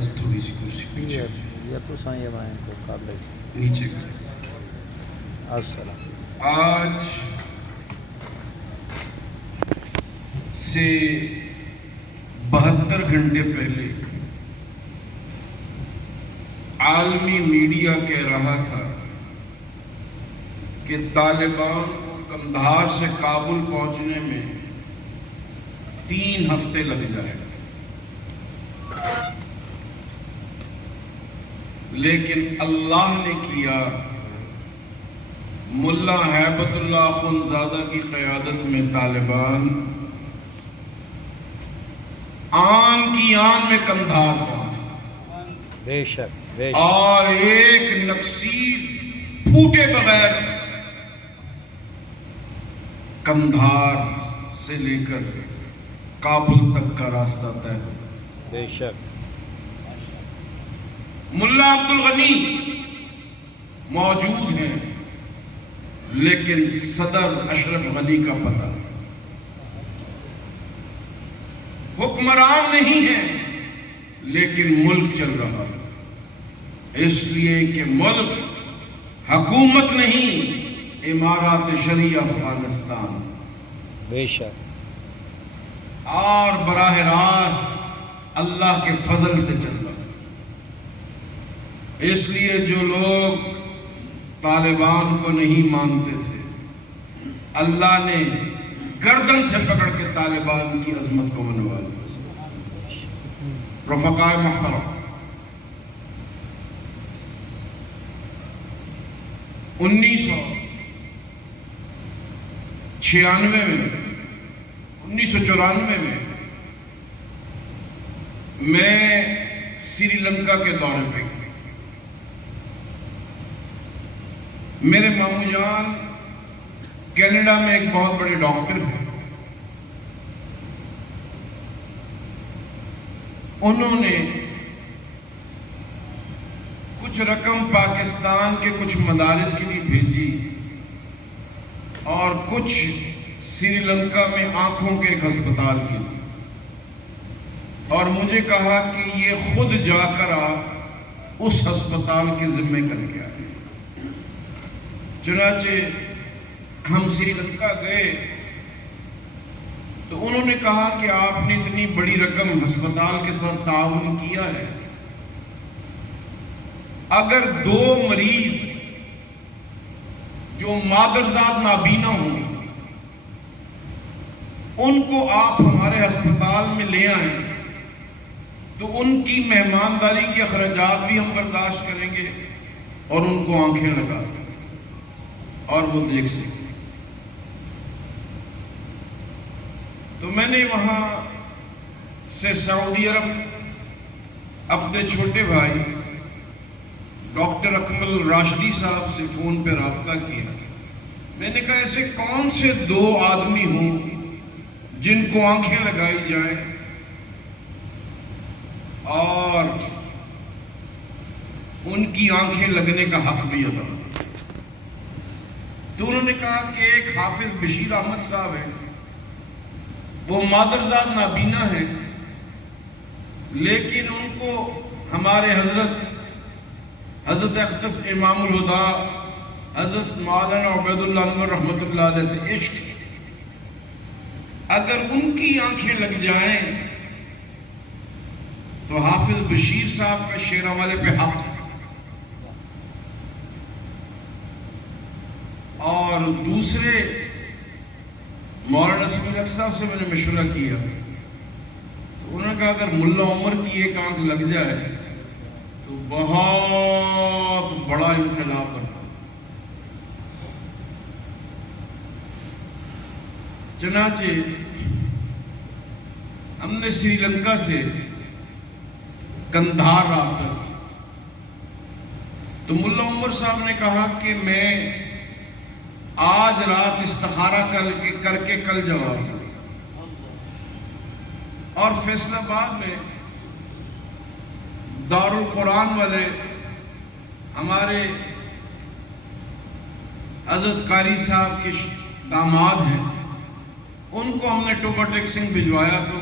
بس تھوڑی سی کرسی پیچھے یا تو سائیں بائیں کو قابل نیچے کریں. السلام. آج سے 72 گھنٹے پہلے عالمی میڈیا کہہ رہا تھا کہ طالبان کو قندھار سے کابل پہنچنے میں 3 ہفتے لگ جائے گا، لیکن اللہ نے کیا. ملا ہیبت اللہ اخندزادہ کی قیادت میں طالبان آن کی آن میں قندھار پہنچا. بے شک بے شک. اور ایک نکسیر پھوٹے بغیر قندھار سے لے کر کابل تک کا راستہ طے ہو. بے شک. ملا عبد الغنی موجود ہیں لیکن صدر اشرف غنی کا پتہ نہیں. حکمران نہیں ہے لیکن ملک چل رہا ہے، اس لیے کہ ملک حکومت نہیں، امارات شرعیہ افغانستان، بے شک. اور براہ راست اللہ کے فضل سے چل رہا ہے. اس لیے جو لوگ طالبان کو نہیں مانتے تھے، اللہ نے گردن سے پکڑ کے طالبان کی عظمت کو منوا دیا. رفقائے محترم، 1994 میں میں سری لنکا کے دورے پہ گیا. میرے ماموں جان کینیڈا میں ایک بہت بڑے ڈاکٹر ہیں. انہوں نے کچھ رقم پاکستان کے کچھ مدارس کے لیے بھیجی اور کچھ سری لنکا میں آنکھوں کے ایک ہسپتال کے لیے، اور مجھے کہا کہ یہ خود جا کر آپ اس ہسپتال کے ذمے کر کے آئے. چنانچہ ہم سری لنکا گئے تو انہوں نے کہا کہ آپ نے اتنی بڑی رقم ہسپتال کے ساتھ تعاون کیا ہے، اگر 2 مریض جو مادرزاد نابینا ہوں ان کو آپ ہمارے ہسپتال میں لے آئیں تو ان کی مہمانداری کے اخراجات بھی ہم برداشت کریں گے اور ان کو آنکھیں لگا دیں گے اور وہ دیکھ سکیں. تو میں نے وہاں سے سعودی عرب اپنے چھوٹے بھائی ڈاکٹر اکمل راشدی صاحب سے فون پہ رابطہ کیا. میں نے کہا ایسے کون سے 2 آدمی ہوں جن کو آنکھیں لگائی جائیں اور ان کی آنکھیں لگنے کا حق بھی ادا. تو انہوں نے کہا کہ ایک حافظ بشیر احمد صاحب ہیں، وہ مادرزاد نابینا ہیں لیکن ان کو ہمارے حضرت اقدس امام الہدا حضرت مولانا عبید اللہ انور رحمۃ اللہ علیہ سے عشق ہے. اگر ان کی آنکھیں لگ جائیں تو حافظ بشیر صاحب کا شیرہ والے پہ حق ہے. اور دوسرے مولانا سمیع الحق صاحب سے میں نے مشورہ کیا تو انہوں نے کہا اگر ملا عمر کی ایک آنکھ لگ جائے تو بہت بڑا انقلاب بنا. چنانچہ ہم نے سری لنکا سے قندھار رابطہ کیا تو ملا عمر صاحب نے کہا کہ میں آج رات استخارہ کر کے کل جواب دوں. اور فیصل آباد میں دارالقرآن والے ہمارے حضرت قاری صاحب کے داماد ہیں، ان کو ہم نے ٹوبا ٹیک سنگھ بھجوایا تو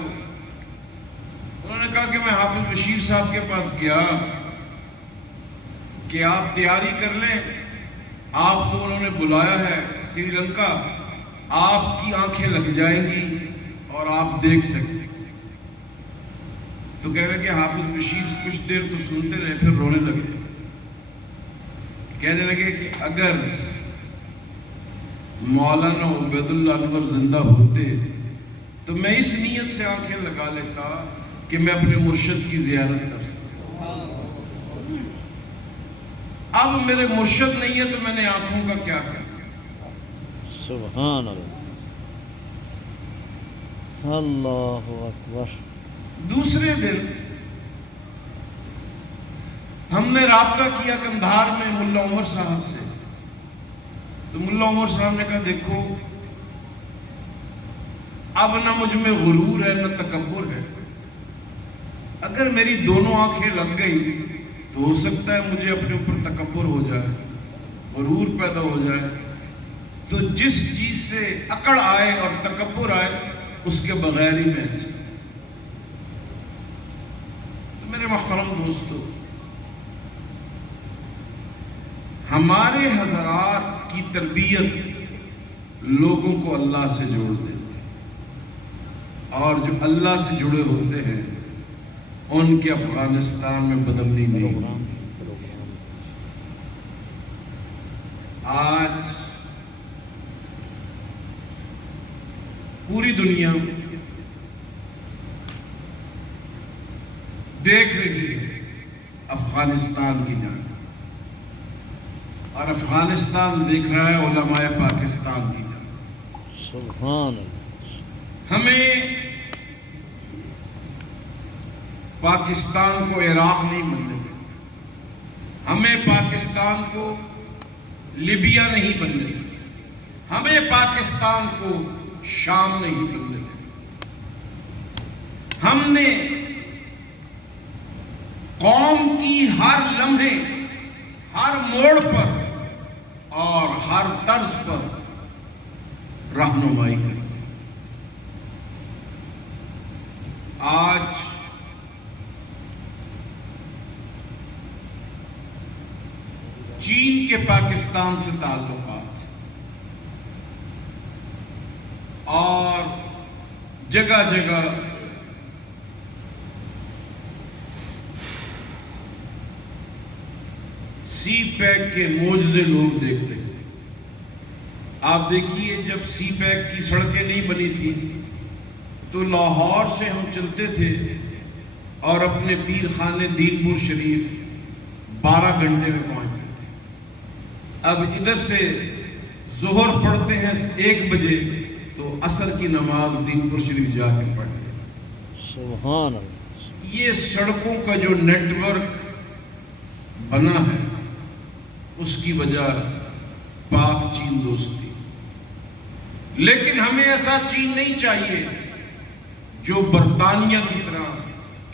انہوں نے لنکا کہ میں حافظ بشیر صاحب کے پاس گیا کہ آپ تیاری کر لیں، آپ کو انہوں نے بلایا ہے سری لنکا، آپ کی آنکھیں لگ جائیں گی اور آپ دیکھ سکتے۔ تو کہہ رہے کہ حافظ بشیر کچھ دیر تو سنتے رہے، پھر رونے لگے، کہنے لگے کہ اگر مولانا عبید اللہ انور زندہ ہوتے تو میں اس نیت سے آنکھیں لگا لیتا کہ میں اپنے مرشد کی زیارت کر سکتا۔ اب میرے مرشد نہیں ہے تو میں نے آنکھوں کا کیا کرنا؟ سبحان اللہ، اللہ اکبر۔ دوسرے دن ہم نے رابطہ کیا کندھار میں ملا عمر صاحب سے، تو ملا عمر صاحب نے کہا دیکھو اب نہ مجھ میں غرور ہے نہ تکبر ہے، اگر میری دونوں آنکھیں لگ گئی تو ہو سکتا ہے مجھے اپنے اوپر تکبر ہو جائے، غرور پیدا ہو جائے، تو جس چیز سے اکڑ آئے اور تکبر آئے اس کے بغیر ہی میں اچھا۔ تو میرے محترم دوستو، ہمارے حضرات کی تربیت لوگوں کو اللہ سے جوڑ دیتی، اور جو اللہ سے جڑے ہوتے ہیں ان کے افغانستان میں بدامنی نہیں ہوتی۔ آج پوری دنیا دیکھ رہی ہے افغانستان کی جانب، اور افغانستان دیکھ رہا ہے علماء پاکستان کی جانب۔ سبحان اللہ۔ ہمیں پاکستان کو عراق نہیں بننے دینا، ہمیں پاکستان کو لیبیا نہیں بننے دینا، ہمیں پاکستان کو شام نہیں بننے دینا۔ ہم نے قوم کی ہر لمحے، ہر موڑ پر اور ہر طرز پر رہنمائی کریں۔ آج چین کے پاکستان سے تعلقات اور جگہ جگہ سی پیک کے معجزے لوگ دیکھ رہے ہیں۔ آپ دیکھیے جب سی پیک کی سڑکیں نہیں بنی تھی تو لاہور سے ہم چلتے تھے اور اپنے پیر خانے دین پور شریف 12 گھنٹے میں پہنچتے تھے۔ اب ادھر سے ظہر پڑھتے ہیں 1 بجے تو عصر کی نماز دین پور شریف جا کے پڑھتے ہیں۔ سبحان اللہ۔ یہ سڑکوں کا جو نیٹ ورک بنا ہے اس کی وجہ پاک چین دوستی، لیکن ہمیں ایسا چین نہیں چاہیے جو برطانیہ کی طرح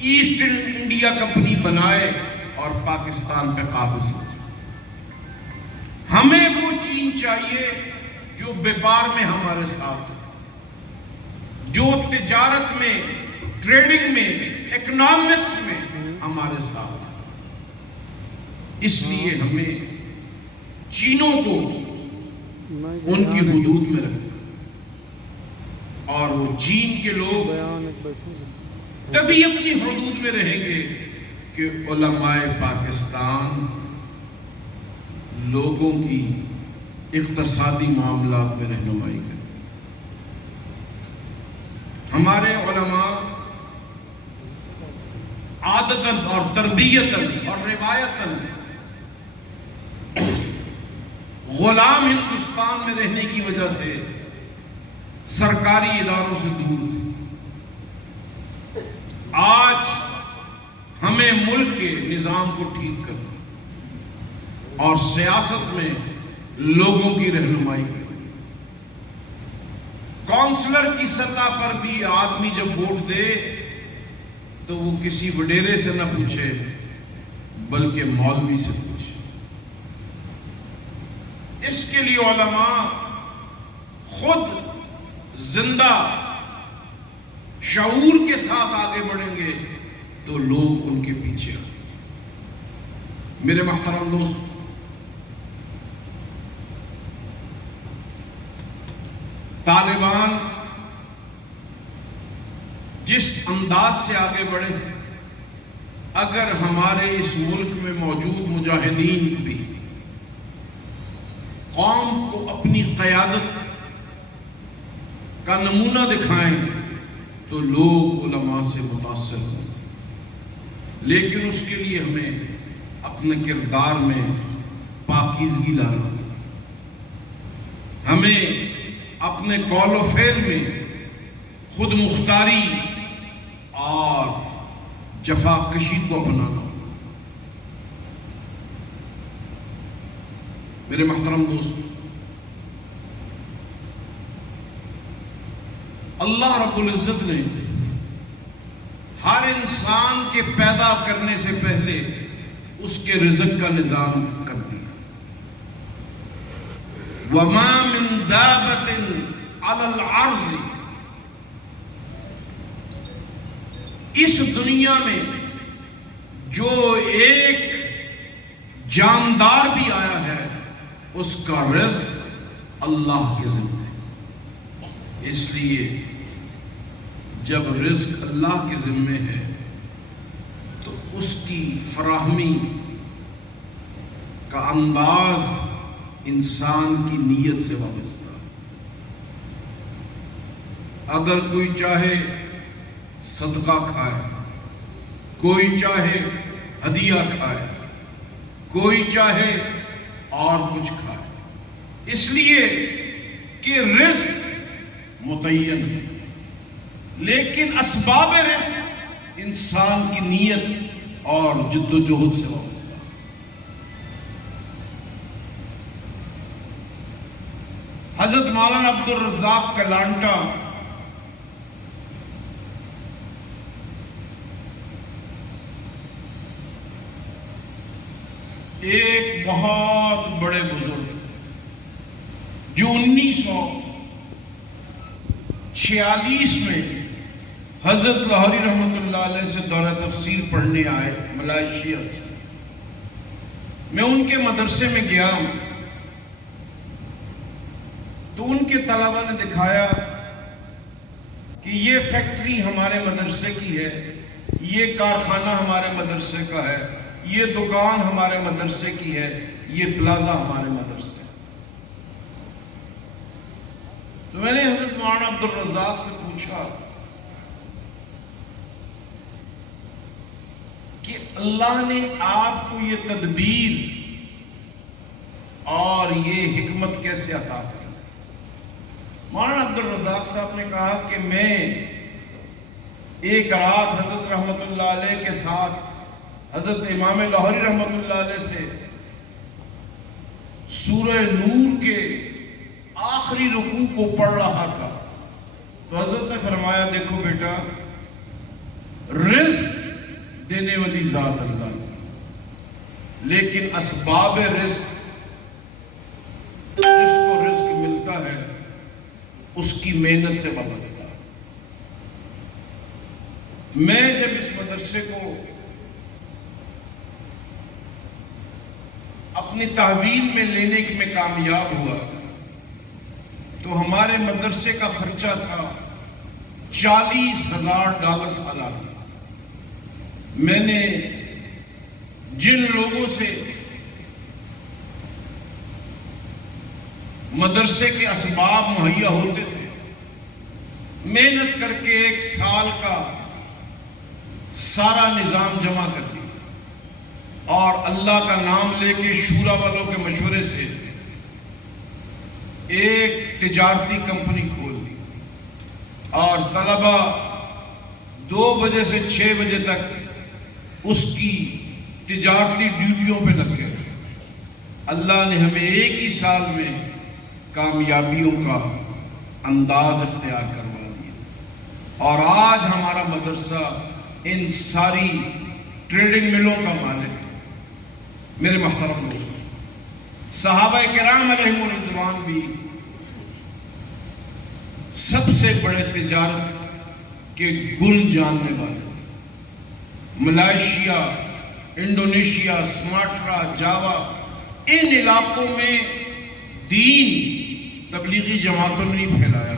ایسٹ انڈیا کمپنی بنائے اور پاکستان پہ قابض ہو جائے۔ ہمیں وہ چین چاہیے جو بیپار میں ہمارے ساتھ ہو، جو تجارت میں، ٹریڈنگ میں، اکنامکس میں ہمارے ساتھ ہو۔ اس لیے ہمیں چینوں کو ان کی حدود میں رکھنا، اور وہ چین کے لوگ تبھی اپنی حدود میں رہیں گے کہ علماء پاکستان لوگوں کی اقتصادی معاملات میں رہنمائی کریں۔ ہمارے علماء عادتاً اور تربیتاً اور روایتاً غلام ہندوستان میں رہنے کی وجہ سے سرکاری اداروں سے دور تھے۔ آج ہمیں ملک کے نظام کو ٹھیک کرنا اور سیاست میں لوگوں کی رہنمائی کرنا۔ کونسلر کی سطح پر بھی آدمی جب ووٹ دے تو وہ کسی وڈیرے سے نہ پوچھے بلکہ مولوی سے پوچھے۔ اس کے لیے علماء خود زندہ شعور کے ساتھ آگے بڑھیں گے تو لوگ ان کے پیچھے آتے۔ میرے محترم دوست، طالبان جس انداز سے آگے بڑھے، اگر ہمارے اس ملک میں موجود مجاہدین بھی قوم کو اپنی قیادت کا نمونہ دکھائیں تو لوگ علماء سے متاثر ہوں، لیکن اس کے لیے ہمیں اپنے کردار میں پاکیزگی لانا، ہمیں اپنے قول و فعل میں خود مختاری اور جفا کشی کو اپنانا۔ میرے محترم دوست، اللہ رب العزت نے ہر انسان کے پیدا کرنے سے پہلے اس کے رزق کا نظام کر دیا۔ وَمَا مِن دَابَةٍ عَلَى الْأَرْضِ، اس دنیا میں جو ایک جاندار بھی آیا ہے اس کا رزق اللہ کے ذمہ ہے۔ اس لیے جب رزق اللہ کے ذمہ ہے تو اس کی فراہمی کا انداز انسان کی نیت سے وابستہ ہے۔ اگر کوئی چاہے صدقہ کھائے، کوئی چاہے ہدیہ کھائے، کوئی چاہے اور کچھ کھائے، اس لیے کہ رزق متعین ہے، لیکن اسباب رزق انسان کی نیت اور جد و جہد سے وابستہ ہے۔ حضرت مولانا عبد الرزاق کلانٹا ایک بہت بڑے بزرگ جو 1946 میں حضرت لاہوری رحمۃ اللہ علیہ سے دورہ تفسیر پڑھنے آئے ملائیشیا سے۔ میں ان کے مدرسے میں گیا تو ان کے طلبہ نے دکھایا کہ یہ فیکٹری ہمارے مدرسے کی ہے، یہ کارخانہ ہمارے مدرسے کا ہے، یہ دکان ہمارے مدرسے کی ہے، یہ پلازا ہمارے مدرسے ہے۔ تو میں نے حضرت مولانا عبد الرزاق سے پوچھا کہ اللہ نے آپ کو یہ تدبیر اور یہ حکمت کیسے عطا کی؟ مولانا عبد الرزاق صاحب نے کہا کہ میں ایک رات حضرت رحمت اللہ علیہ کے ساتھ حضرت امام لاہوری رحمت اللہ علیہ سے سورہ نور کے آخری رکوع کو پڑھ رہا تھا تو حضرت نے فرمایا، دیکھو بیٹا، رزق دینے والی ذات اللہ، لیکن اسباب رزق، جس کو رزق ملتا ہے اس کی محنت سے وابستہ ہے۔ میں جب اس مدرسے کو اپنی تحویل میں لینے میں کامیاب ہوا تو ہمارے مدرسے کا خرچہ تھا $40,000 سالانہ۔ میں نے جن لوگوں سے مدرسے کے اسباب مہیا ہوتے تھے محنت کر کے 1 سال کا سارا نظام جمع کر دیا اور اللہ کا نام لے کے شورا والوں کے مشورے سے ایک تجارتی کمپنی کھول دی اور طلبہ 2 بجے سے 6 بجے تک اس کی تجارتی ڈیوٹیوں پہ لگ گئے۔ اللہ نے ہمیں 1 ہی سال میں کامیابیوں کا انداز اختیار کروا دیا اور آج ہمارا مدرسہ ان ساری ٹریڈنگ ملوں کا مالک ہے۔ میرے محترم دوستوں، صحابہ کرام علیہم الرضوان بھی سب سے بڑے تجارت کے گن جاننے والے تھے۔ ملائیشیا، انڈونیشیا، سماٹرا، جاوا، ان علاقوں میں دین تبلیغی جماعتوں نے نہیں پھیلایا،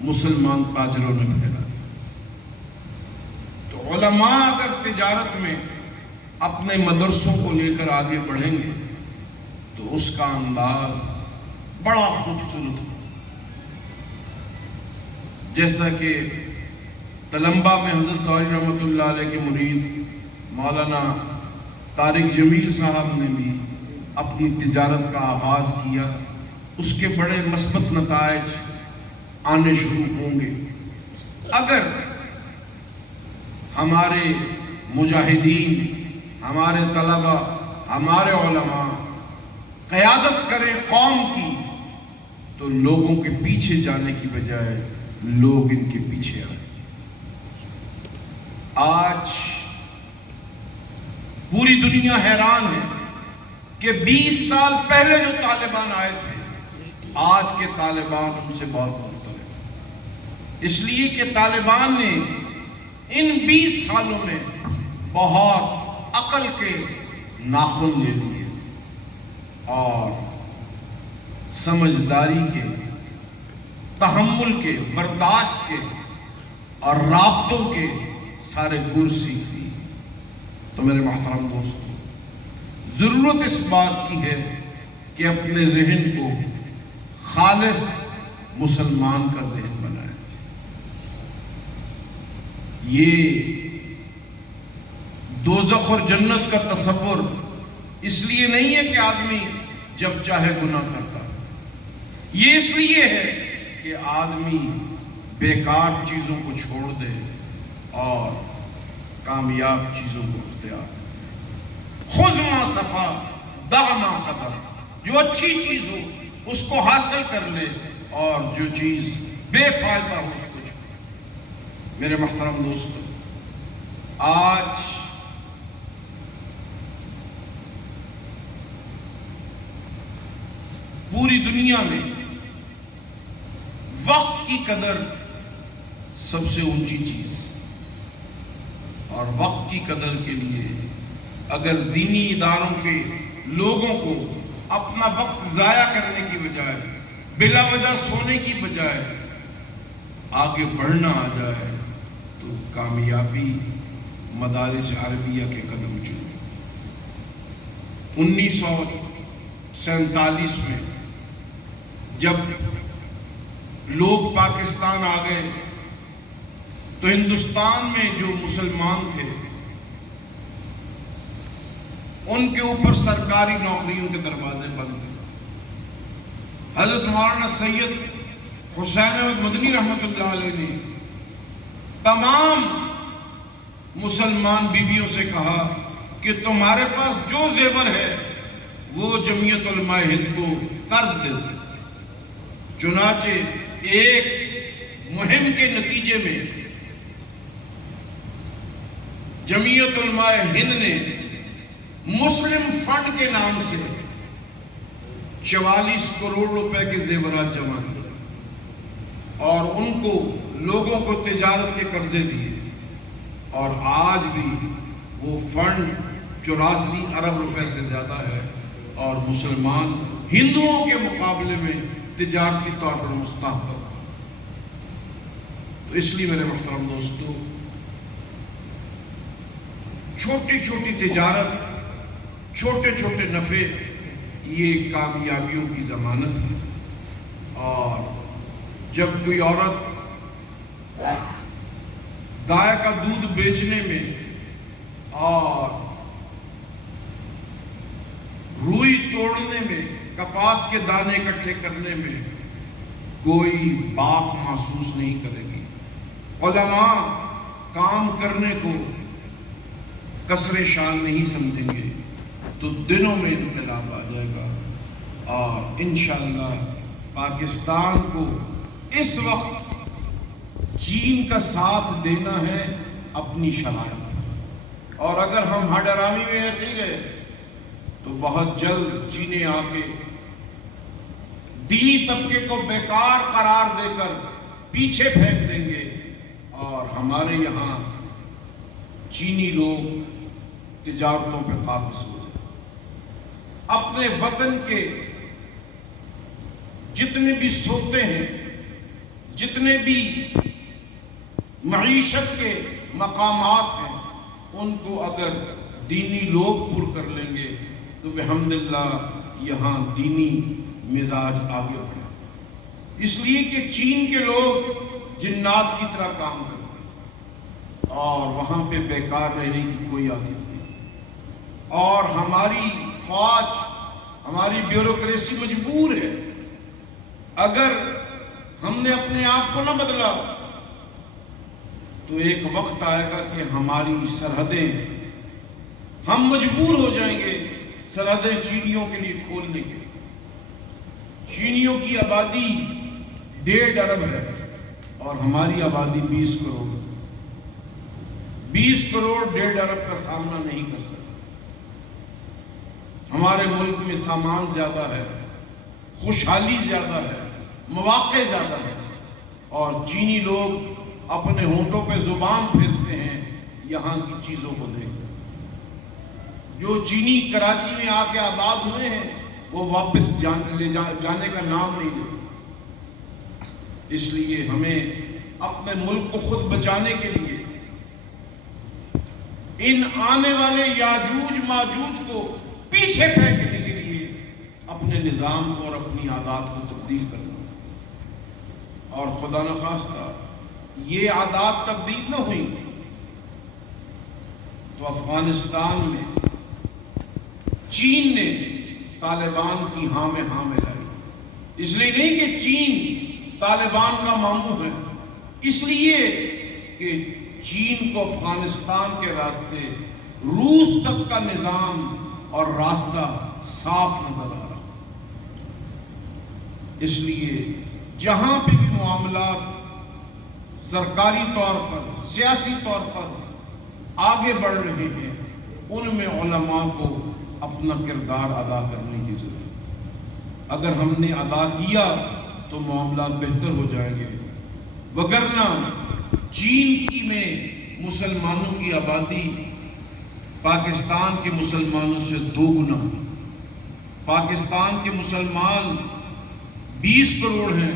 مسلمان تاجروں نے پھیلایا۔ تو علماء اگر تجارت میں اپنے مدرسوں کو لے کر آگے بڑھیں گے تو اس کا انداز بڑا خوبصورت ہو، جیسا کہ تلمبا میں حضرت قاری رحمۃ اللہ علیہ کے مرید مولانا طارق جمیل صاحب نے بھی اپنی تجارت کا آغاز کیا، اس کے بڑے مثبت نتائج آنے شروع ہوں گے۔ اگر ہمارے مجاہدین، ہمارے طلبہ، ہمارے علماء قیادت کریں قوم کی، تو لوگوں کے پیچھے جانے کی بجائے لوگ ان کے پیچھے آئیں۔ آج پوری دنیا حیران ہے کہ 20 سال پہلے جو طالبان آئے تھے، آج کے طالبان ان سے بہت مختلف، اس لیے کہ طالبان نے ان 20 سالوں میں بہت عقل کے ناخن لے لیے اور سمجھداری کے، تحمل کے، برداشت کے اور رابطوں کے سارے گر سیکھ لیے۔ تو میرے محترم دوستو، ضرورت اس بات کی ہے کہ اپنے ذہن کو خالص مسلمان کا ذہن بنائیں۔ یہ دوزخ اور جنت کا تصور اس لیے نہیں ہے کہ آدمی جب چاہے گناہ کرتا، یہ اس لیے ہے کہ آدمی بیکار چیزوں کو چھوڑ دے اور کامیاب چیزوں کو اختیار کرے۔ خذ ما صفا دع ما قدر، جو اچھی چیز ہو اس کو حاصل کر لے اور جو چیز بے فائدہ ہو اس کو چھوڑ۔ میرے محترم دوستو، آج پوری دنیا میں وقت کی قدر سب سے اونچی چیز، اور وقت کی قدر کے لیے اگر دینی اداروں کے لوگوں کو اپنا وقت ضائع کرنے کی بجائے، بلا وجہ سونے کی بجائے آگے بڑھنا آ جائے تو کامیابی مدارس عربیہ کے قدم چوم۔ 1947 میں جب لوگ پاکستان آ گئے تو ہندوستان میں جو مسلمان تھے ان کے اوپر سرکاری نوکریوں کے دروازے بند ہوئے۔ حضرت مولانا سید حسین احمد مدنی رحمۃ اللہ علیہ نے تمام مسلمان بیویوں سے کہا کہ تمہارے پاس جو زیور ہے وہ جمعیت علماء ہند کو قرض دے دو۔ چنانچہ ایک مہم کے نتیجے میں جمعیت علماء ہند نے مسلم فنڈ کے نام سے 44 کروڑ روپے کے زیورات جمع کیے اور ان کو لوگوں کو تجارت کے قرضے دیے، اور آج بھی وہ فنڈ 84 ارب روپے سے زیادہ ہے اور مسلمان ہندوؤں کے مقابلے میں تجارتی طور پر مستحکم۔ تو اس لیے میرے محترم دوستو، چھوٹی چھوٹی تجارت، چھوٹے چھوٹے نفع، یہ کامیابیوں کی ضمانت ہے۔ اور جب کوئی عورت گائے کا دودھ بیچنے میں اور روئی توڑنے میں، کپاس کے دانے اکٹھے کرنے میں کوئی باک محسوس نہیں کرے گی، علماء کام کرنے کو کسر شان نہیں سمجھیں گے، تو دنوں میں انقلاب آ جائے گا۔ اور انشاءاللہ پاکستان کو اس وقت چین کا ساتھ دینا ہے اپنی شرائط، اور اگر ہم ہڈرامی میں ایسے ہی رہے تو بہت جلد چینیں آ کے دینی طبقے کو بیکار قرار دے کر پیچھے پھینک دیں گے، اور ہمارے یہاں چینی لوگ تجارتوں پہ قابض ہو جائیں، اپنے وطن کے جتنے بھی سوتے ہیں، جتنے بھی معیشت کے مقامات ہیں، ان کو اگر دینی لوگ پر کر لیں گے تو بحمداللہ یہاں دینی مزاج آگے بڑھے، اس لیے کہ چین کے لوگ جنات کی طرح کام کرتے ہیں اور وہاں پہ بیکار رہنے کی کوئی عادت نہیں، اور ہماری فوج، ہماری بیوروکریسی مجبور ہے، اگر ہم نے اپنے آپ کو نہ بدلا تو ایک وقت آئے گا کہ ہماری سرحدیں، ہم مجبور ہو جائیں گے سرحدیں چینیوں کے لیے کھولنے کے۔ چینیوں کی آبادی 1.5 ارب ہے اور ہماری آبادی 20 کروڑ، 20 کروڑ 1.5 ارب کا سامنا نہیں کر سکتے۔ ہمارے ملک میں سامان زیادہ ہے، خوشحالی زیادہ ہے، مواقع زیادہ ہے، اور چینی لوگ اپنے ہونٹوں پہ زبان پھیرتے ہیں یہاں کی چیزوں کو دیکھ۔ جو چینی کراچی میں آ کے آباد ہوئے ہیں وہ واپس جانے کا نام نہیں لیتے۔ اس لیے ہمیں اپنے ملک کو خود بچانے کے لیے ان آنے والے یاجوج ماجوج کو پیچھے پھینکنے کے لیے اپنے نظام کو اور اپنی عادات کو تبدیل کرنا، اور خدا نخواستہ یہ عادات تبدیل نہ ہوئی تو افغانستان میں چین نے طالبان کی ہاں میں ہاں ملائی۔ اس لیے نہیں کہ چین طالبان کا ماموں ہے، اس لیے کہ چین کو افغانستان کے راستے، روس تک کا نظام اور راستہ صاف نظر آ رہا۔ اس لیے جہاں پہ بھی معاملات سرکاری طور پر، سیاسی طور پر آگے بڑھ رہے ہیں، ان میں علماء کو اپنا کردار ادا کرنے کی ضرورت ہے۔ اگر ہم نے ادا کیا تو معاملات بہتر ہو جائیں گے، وگرنہ چین کی میں مسلمانوں کی آبادی پاکستان کے مسلمانوں سے 2 گنا، پاکستان کے مسلمان 20 کروڑ ہیں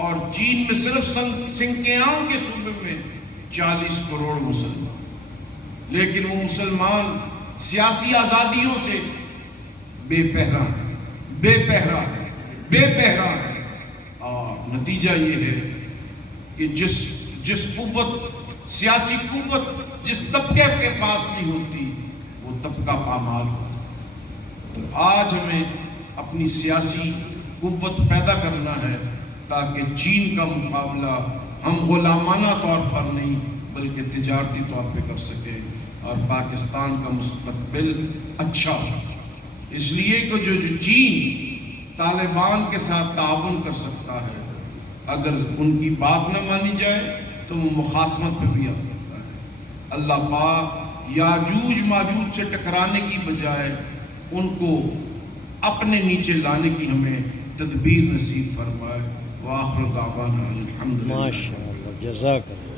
اور چین میں صرف سنکیانگ کے صوبے میں 40 کروڑ مسلمان، لیکن وہ مسلمان سیاسی آزادیوں سے بے پہرا ہے، بے پہرا ہے، بے پہرا ہے، اور نتیجہ یہ ہے کہ جس قوت، سیاسی قوت جس طبقے کے پاس نہیں ہوتی وہ طبقہ پامال ہوتا ہے۔ تو آج ہمیں اپنی سیاسی قوت پیدا کرنا ہے تاکہ چین کا مقابلہ ہم غلامانہ طور پر نہیں بلکہ تجارتی طور پہ کر سکیں اور پاکستان کا مستقبل اچھا ہو۔ اس لیے کہ جو چین طالبان کے ساتھ تعاون کر سکتا ہے، اگر ان کی بات نہ مانی جائے تو وہ مخاصمت پہ بھی آ سکتا ہے۔ اللہ پاک یاجوج ماجوج سے ٹکرانے کی بجائے ان کو اپنے نیچے لانے کی ہمیں تدبیر نصیب فرمائے۔ وآخر دعوانا الحمدللہ۔ ماشاء اللہ، جزاک اللہ۔